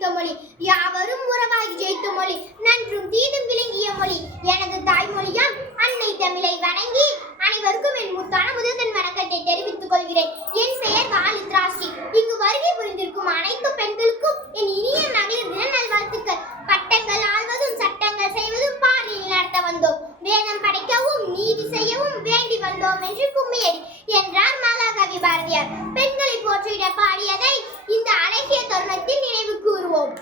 உதித்த மொழி, யாவரும் உறவாகி ஜெயித்த மொழி, நன்றும் தீதும் விளங்கிய மொழி எனது தாய்மொழியாம் அன்னை தமிழை வணங்கி அனைவருக்கும் என் முத்தான முதல்வன் வணக்கத்தை தெரிவித்துக் கொள்கிறேன். என் பெயர் வாலித்ராசி. இங்கு வருகை புரிந்திருக்கும் அனைத்து பெண்களுக்கும் என் இனிய மகளிர் தின நல்வாழ்த்துக்கள். பட்டங்கள் ஆள்வதும் சட்டங்கள் செய்வதும் பாரியில் நடத்த வந்தோம், வேதம் படைக்கவும் நீதி செய்யவும் வேண்டி வந்தோம் என்று கும்மியடி என்றார் மகாகவி பாரதியார். பெண்களை போற்றிட பாடியதை இந்த அழகிய தருணத்தில் நினைவு கூறுவோம்.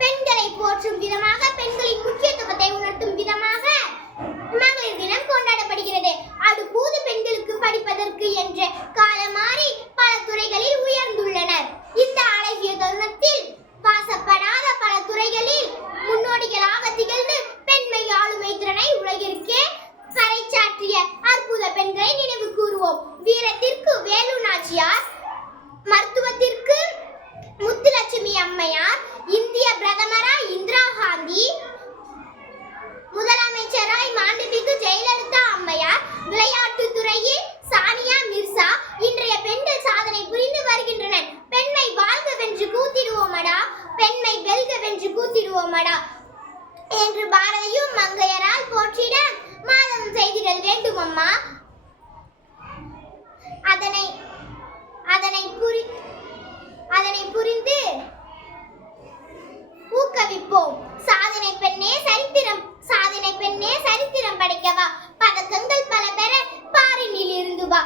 பெண்களை போற்றும் விதமாக, பெண்களின் முக்கியத்துவத்தை உணர்த்தும் விதமாக மகளிர் தினம் கொண்டாடப்படுகிறது. அடுப்பூது பெண்களுக்கு படிப்பதற்கு என்ற காலம் மாறி பல துறைகளில் உயர்ந்துள்ளனர். இந்த அழகிய தருணத்தில் பாசப்படாத பல துறைகளில் முன்னோடிகளாக திகழ்ந்து பெண்மை ஆளுமை திறனை உலகிற்கே பறைசாற்றிய அற்புத பெண்களை நினைவு கூறுவோம். வீரத்திற்கு வேலு நாச்சியார், மருத்துவத்திற்கு முத்துலட்சுமி அம்மையார், இந்திய பிரதமராய் இந்திரா காந்தி, முதலமைச்சராய் மாண்புமிகு ஜெயலலிதா அம்மையார், விளையாட்டுத் துறையில் சானியா மிர்சா, இன்றைய பெண்கள் சாதனை புரிந்து வருகின்றனர். பெண்மை வாழ்கவென்று கூத்திடுவோமடா, பெண்மை வெல்கவென்று கூத்திடுவோமடா என்று பாரதியும் மங்கையரால் போற்றிட மாதவம் செய்திடல் வேண்டும் அம்மா. அதனை புரிந்து ஊக்குவிப்போம். சாதனை பெண்ணே சரித்திரம் படைக்கவா, பதக்கங்கள் பல பெற பாரினில் இருந்து வா.